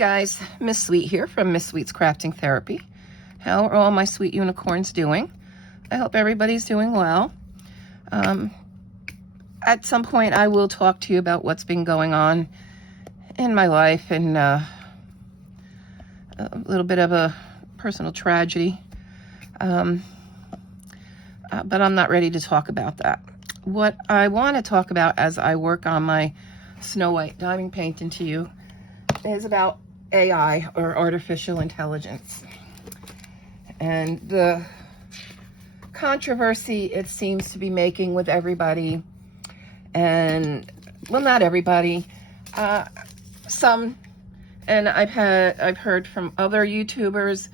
guys, Miss Sweet here from Miss Sweet's Crafting Therapy. How are all my sweet unicorns doing? I hope everybody's doing well. At some point I will talk to you about what's been going on in my life and a little bit of a personal tragedy. But I'm not ready to talk about that. What I want to talk about as I work on my Snow White diamond painting to you is about AI, or artificial intelligence, and the controversy it seems to be making with everybody. And well, not everybody, some, and I've heard from other YouTubers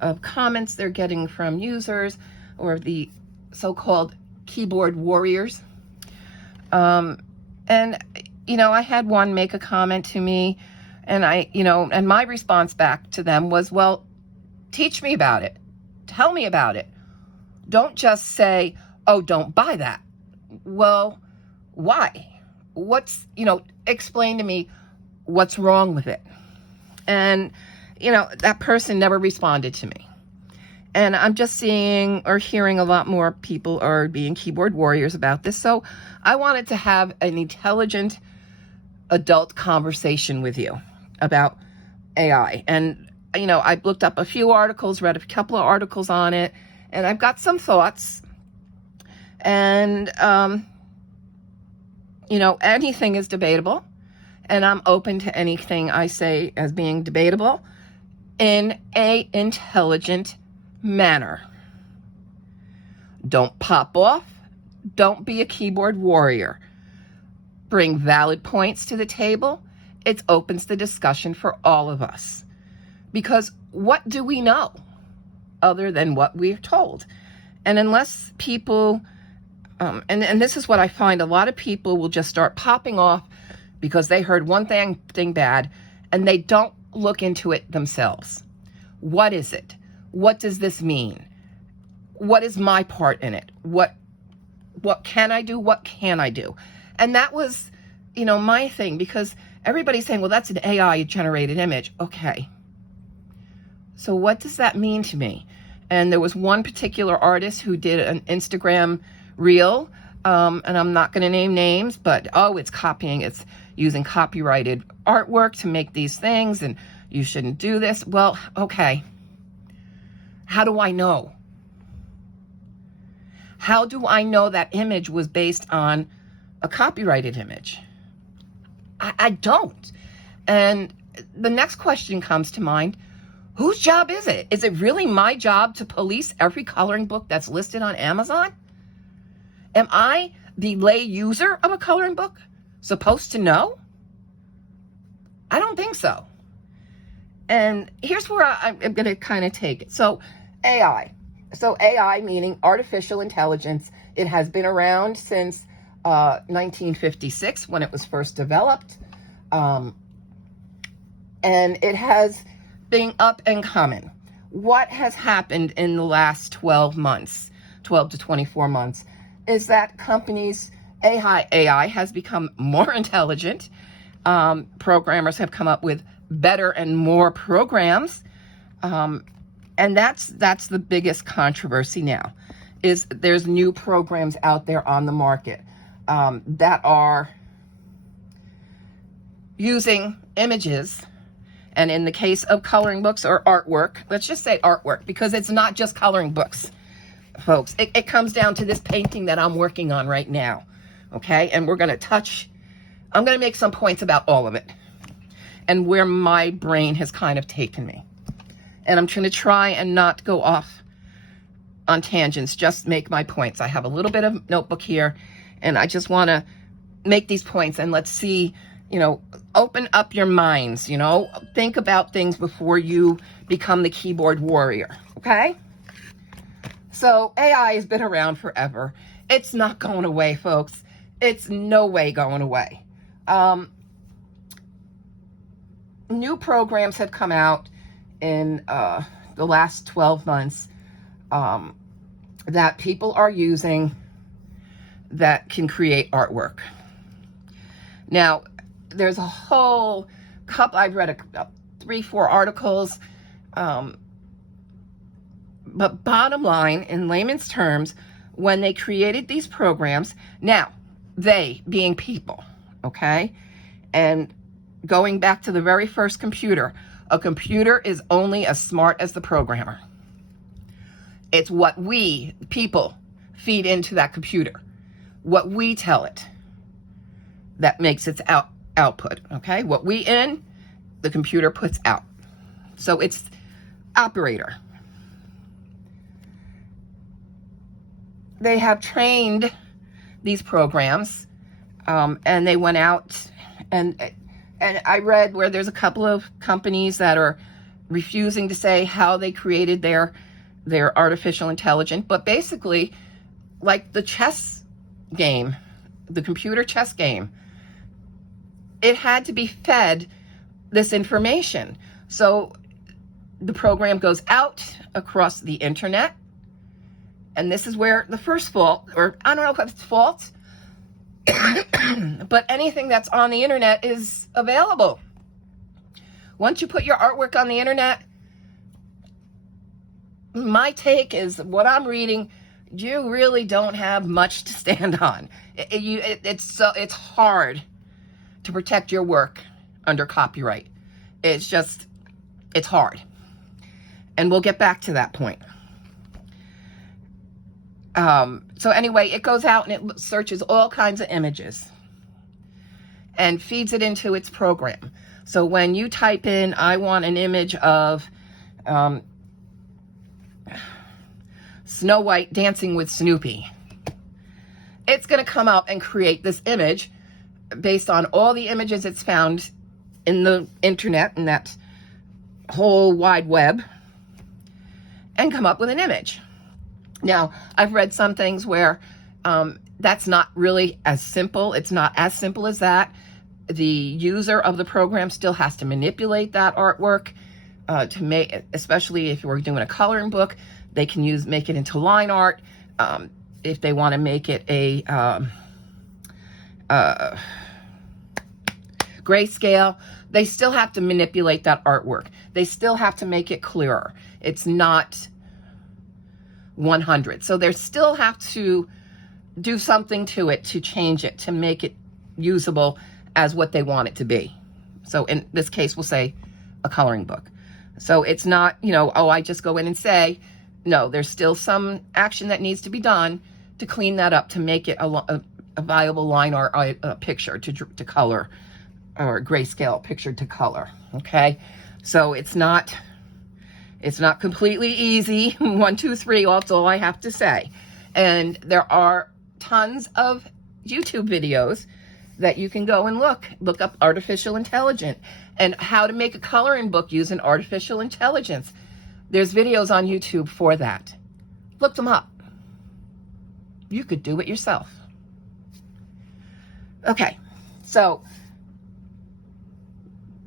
of comments they're getting from users or the so-called keyboard warriors. And I had one make a comment to me, and and my response back to them was, well, teach me about it. Tell me about it. Don't just say, oh, don't buy that. Well, why? Explain to me what's wrong with it. And, that person never responded to me. And I'm just seeing or hearing a lot more people are being keyboard warriors about this. So I wanted to have an intelligent adult conversation with you about AI. And, I've looked up a few articles, read a couple of articles on it, and I've got some thoughts. And, anything is debatable. And I'm open to anything I say as being debatable in an intelligent manner. Don't pop off. Don't be a keyboard warrior. Bring valid points to the table. It opens the discussion for all of us. Because what do we know other than what we're told? And unless people, and this is what I find, a lot of people will just start popping off because they heard one thing bad, and they don't look into it themselves. What is it? What does this mean? What is my part in it? What can I do? What can I do? And that was, my thing, because everybody's saying, well, that's an AI generated image. Okay. So what does that mean to me? And there was one particular artist who did an Instagram reel, and I'm not going to name names, but, it's using copyrighted artwork to make these things, and you shouldn't do this. Well, okay. How do I know? How do I know that image was based on a copyrighted image? I don't. And the next question comes to mind. Whose job is it? Is it really my job to police every coloring book that's listed on Amazon? Am I, the lay user of a coloring book, supposed to know? I don't think so. And here's where I'm going to kind of take it. So AI. So AI meaning artificial intelligence. It has been around since 1956 when it was first developed. And it has been up and coming. What has happened in the last 12 to 24 months, is that companies, AI has become more intelligent. Programmers have come up with better and more programs. And that's the biggest controversy now, is there's new programs out there on the market that are using images. And in the case of coloring books or artwork, let's just say artwork, because it's not just coloring books, folks. It comes down to this painting that I'm working on right now. Okay. And I'm going to make some points about all of it and where my brain has kind of taken me. And I'm going to try and not go off on tangents, just make my points. I have a little bit of notebook here, and I just want to make these points, and let's see, open up your minds, think about things before you become the keyboard warrior. Okay. So AI has been around forever. It's not going away, folks. It's no way going away. New programs have come out in the last 12 months that people are using that can create artwork. Now, there's a whole couple, I've read 3-4 articles. But bottom line, in layman's terms, when they created these programs, now, they being people, okay? And going back to the very first computer, a computer is only as smart as the programmer. It's what we, people, feed into that computer. What we tell it that makes its output, okay? What we in, the computer puts out. So it's operator. They have trained these programs, and they went out, and I read where there's a couple of companies that are refusing to say how they created their artificial intelligence, but basically, like the chess game, the computer chess game, it had to be fed this information. So the program goes out across the internet, and this is where the first fault, or I don't know if it's fault, but anything that's on the internet is available. Once you put your artwork on the internet, my take is, what I'm reading, you really don't have much to stand on. It's hard to protect your work under copyright. It's hard. And we'll get back to that point. So anyway, it goes out and it searches all kinds of images and feeds it into its program. So when you type in, I want an image of Snow White dancing with Snoopy, it's going to come up and create this image based on all the images it's found in the internet and that whole wide web, and come up with an image. Now, I've read some things where that's not really as simple. It's not as simple as that. The user of the program still has to manipulate that artwork to make, especially if you're doing a coloring book, they can make it into line art. If they want to make it a grayscale, they still have to manipulate that artwork. They still have to make it clearer. It's not 100. So they still have to do something to it to change it, to make it usable as what they want it to be. So in this case, we'll say a coloring book. So it's not, oh, I just go in and say, no, there's still some action that needs to be done to clean that up, to make it a viable line art picture to color, or grayscale picture to color. Okay. So it's not completely easy. 1, 2, 3, that's all I have to say. And there are tons of YouTube videos that you can go and look up artificial intelligence and how to make a coloring book using artificial intelligence. There's videos on YouTube for that. Look them up. You could do it yourself. Okay, so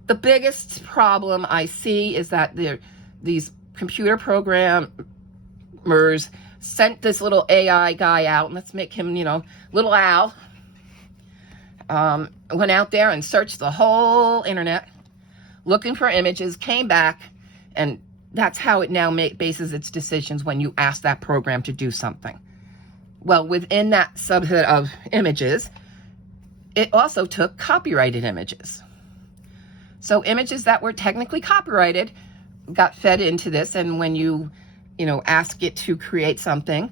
the biggest problem I see is that these computer programmers sent this little AI guy out, and let's make him, little Al, went out there and searched the whole internet looking for images, came back, and that's how it now bases its decisions when you ask that program to do something. Well, within that subset of images, it also took copyrighted images. So images that were technically copyrighted got fed into this, and when you ask it to create something,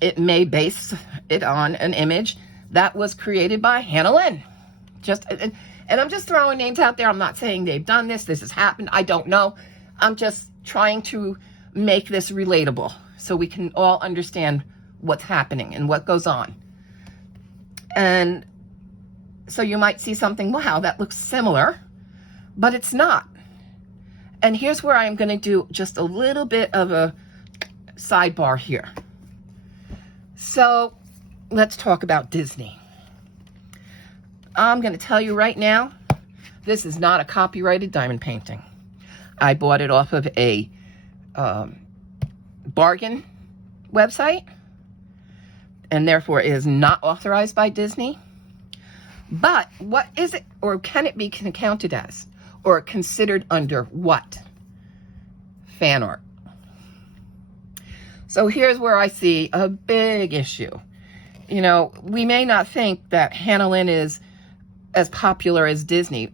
it may base it on an image that was created by Hannah Lynn. And I'm just throwing names out there. I'm not saying they've done this. This has happened. I don't know. I'm just trying to make this relatable so we can all understand what's happening and what goes on. And so you might see something, wow, that looks similar, but it's not. And here's where I'm going to do just a little bit of a sidebar here. So let's talk about Disney. I'm going to tell you right now, this is not a copyrighted diamond painting. I bought it off of a bargain website, and therefore it is not authorized by Disney. But what is it, or can it be counted as? or considered under what? Fan art. So here's where I see a big issue. You know, we may not think that Hannah Lynn is as popular as Disney.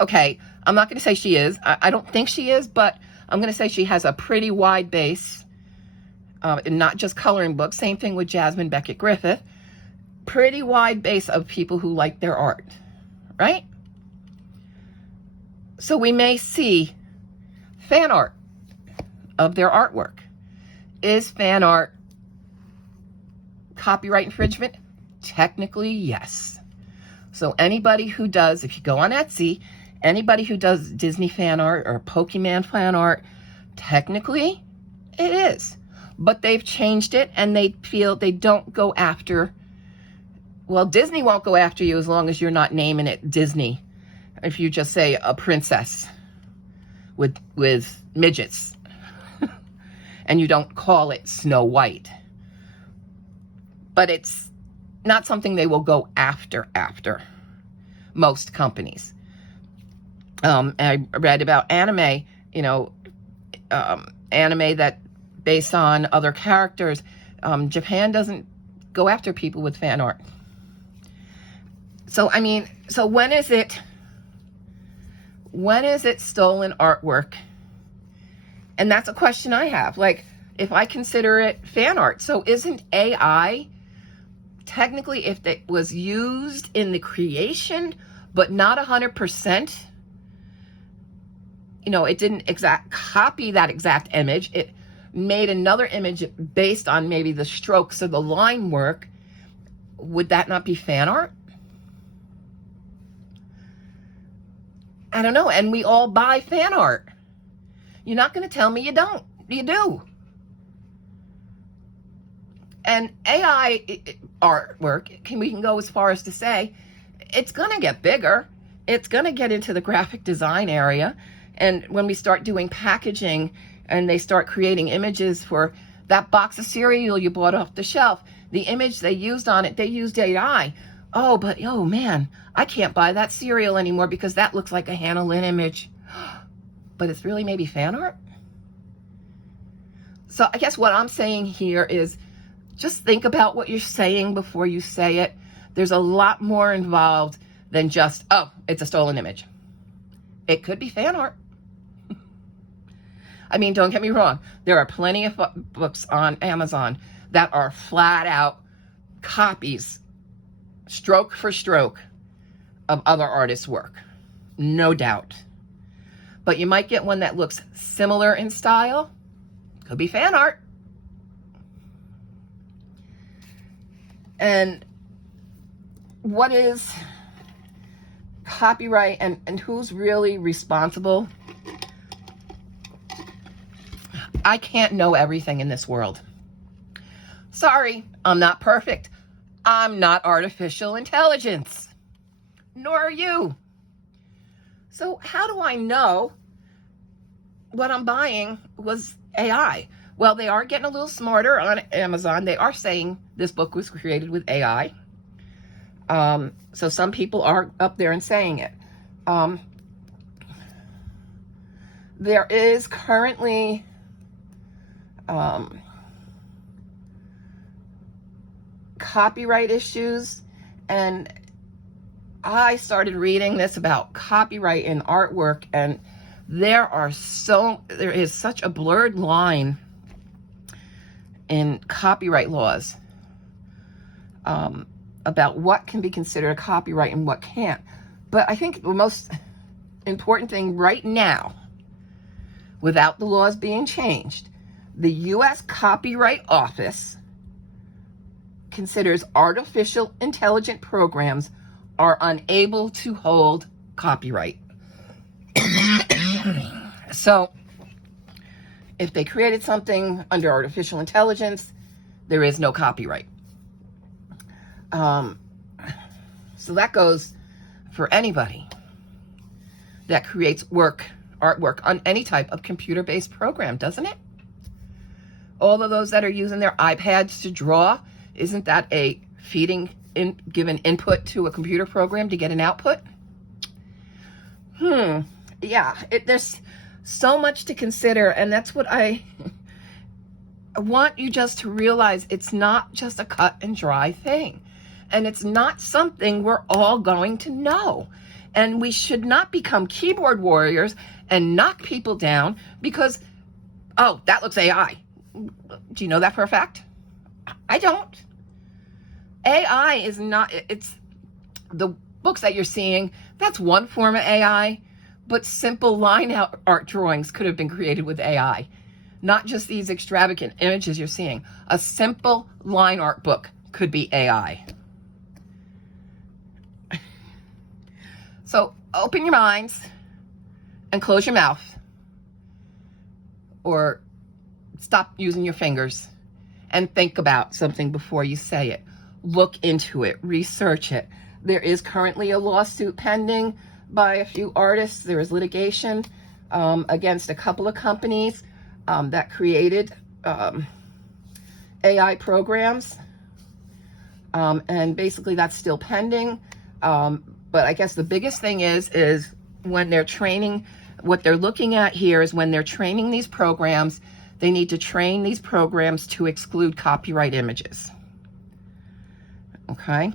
Okay, I'm not going to say she is. I don't think she is, but I'm going to say she has a pretty wide base, and not just coloring books. Same thing with Jasmine Beckett Griffith. Pretty wide base of people who like their art, right? So we may see fan art of their artwork. Is fan art copyright infringement? Technically, yes. So anybody who does, if you go on Etsy, anybody who does Disney fan art or Pokemon fan art, technically it is. But they've changed it, and they feel they don't go after, well, Disney won't go after you as long as you're not naming it Disney. If you just say a princess with midgets and you don't call it Snow White. But it's not something they will go after most companies. I read about anime, you know, anime that based on other characters. Japan doesn't go after people with fan art. So, I mean, so when is it stolen artwork? And that's a question I have. Like, if I consider it fan art, so isn't AI technically, if it was used in the creation, but not 100%, you know, it didn't copy that exact image. It made another image based on maybe the strokes or the line work. Would that not be fan art? I don't know. And we all buy fan art. You're not going to tell me you don't. You do. And AI artwork, we can go as far as to say, it's going to get bigger. It's going to get into the graphic design area. And when we start doing packaging and they start creating images for that box of cereal you bought off the shelf, the image they used on it, they used AI. Oh, but, oh man, I can't buy that cereal anymore because that looks like a Hannah Lynn image. But it's really maybe fan art? So I guess what I'm saying here is just think about what you're saying before you say it. There's a lot more involved than just, oh, it's a stolen image. It could be fan art. I mean, don't get me wrong. There are plenty of books on Amazon that are flat out copies, stroke for stroke, of other artists' work. No doubt. But you might get one that looks similar in style. Could be fan art. And what is copyright and who's really responsible? I can't know everything in this world. Sorry, I'm not perfect. I'm not artificial intelligence. Nor are you. So how do I know what I'm buying was AI? Well, they are getting a little smarter on Amazon. They are saying this book was created with AI. So some people are up there and saying it. There is currently copyright issues, and I started reading this about copyright in artwork, and there is such a blurred line in copyright laws about what can be considered a copyright and what can't. But I think the most important thing right now, without the laws being changed, the U.S. Copyright Office considers artificial intelligent programs are unable to hold copyright. So if they created something under artificial intelligence, there is no copyright. So that goes for anybody that creates artwork on any type of computer-based program, doesn't it? All of those that are using their iPads to draw, isn't that a given input to a computer program to get an output? Yeah, there's so much to consider, and that's what I want you just to realize. It's not just a cut and dry thing, and it's not something we're all going to know. And we should not become keyboard warriors and knock people down because, oh, that looks AI. Do you know that for a fact? I don't. AI is not, it's the books that you're seeing, that's one form of AI, but simple line art drawings could have been created with AI. Not just these extravagant images you're seeing. A simple line art book could be AI. So open your minds and close your mouth, or stop using your fingers and think about something before you say it. Look into it, research it. There is currently a lawsuit pending by a few artists. There is litigation against a couple of companies that created AI programs. And basically that's still pending. But I guess the biggest thing is when they're training, what they're looking at here is when they're training these programs, they need to train these programs to exclude copyright images. Okay?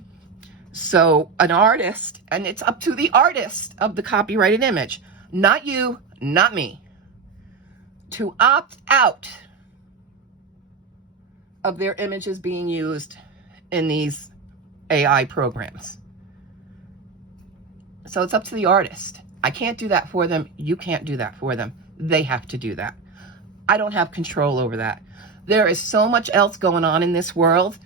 So an artist, and it's up to the artist of the copyrighted image, not you, not me, to opt out of their images being used in these AI programs. So it's up to the artist. I can't do that for them. You can't do that for them. They have to do that. I don't have control over that. There is so much else going on in this world.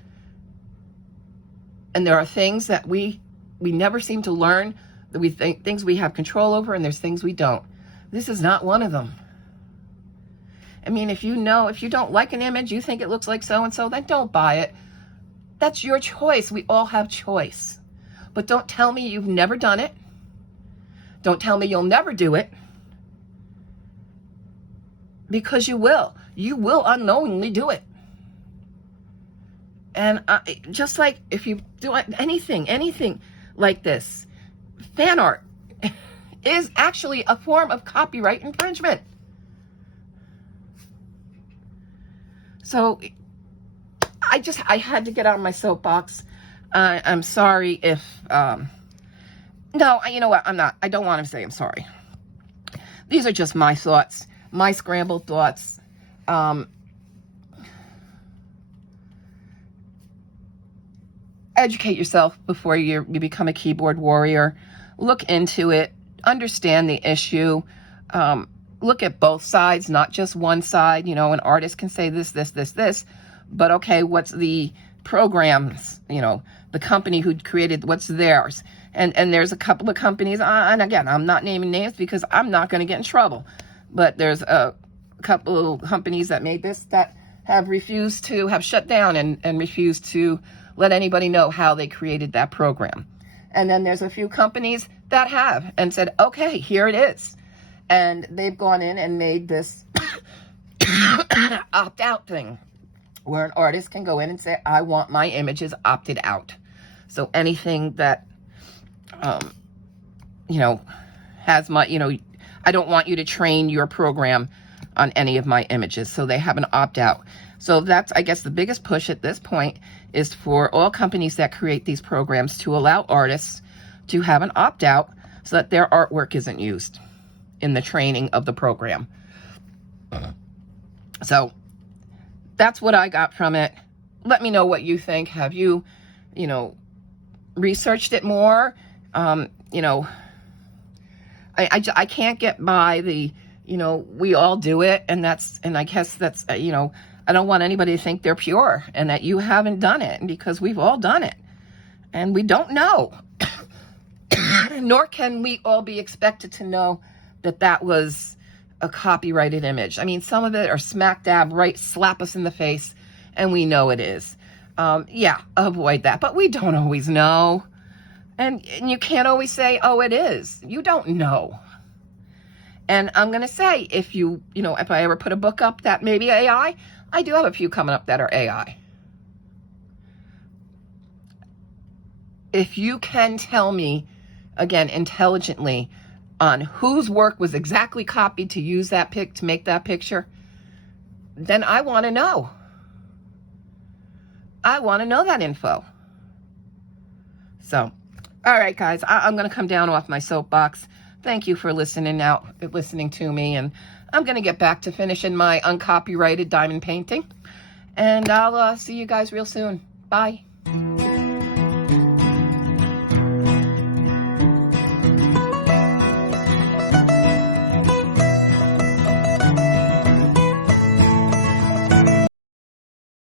And there are things that we never seem to learn, that we think things we have control over, and there's things we don't. This is not one of them. I mean, if you don't like an image, you think it looks like so-and-so, then don't buy it. That's your choice. We all have choice. But don't tell me you've never done it. Don't tell me you'll never do it. Because you will. You will unknowingly do it. And just like if you do anything like this, fan art is actually a form of copyright infringement. So I had to get on my soapbox. I'm sorry if, no, you know what? I don't want to say I'm sorry. These are just my thoughts, my scrambled thoughts. Educate yourself before you become a keyboard warrior. Look into it. Understand the issue. Look at both sides, not just one side. You know, an artist can say this, but okay, what's the programs, the company who created, what's theirs? And there's a couple of companies, and again, I'm not naming names because I'm not going to get in trouble, but there's a couple of companies that made this that have shut down and refused to let anybody know how they created that program. And then there's a few companies that have and said, okay, here it is. And they've gone in and made this opt-out thing where an artist can go in and say, I want my images opted out. So anything that, has my, I don't want you to train your program on any of my images. So they have an opt-out. So that's, I guess, the biggest push at this point is for all companies that create these programs to allow artists to have an opt-out so that their artwork isn't used in the training of the program. So that's what I got from it. Let me know what you think. Have you, researched it more? I can't get by the, we all do it. And I guess that's, I don't want anybody to think they're pure and that you haven't done it, because we've all done it and we don't know. Nor can we all be expected to know that was a copyrighted image. I mean, some of it are smack dab right, slap us in the face, and we know it is. Yeah, avoid that. But we don't always know. And you can't always say, oh, it is. You don't know. And I'm going to say, if if I ever put a book up that may be AI, I do have a few coming up that are AI. If you can tell me, again, intelligently, on whose work was exactly copied to use that to make that picture, then I want to know. I want to know that info. So, all right, guys, I'm going to come down off my soapbox. Thank you for listening to me, and I'm going to get back to finishing my uncopyrighted diamond painting, and I'll see you guys real soon. Bye.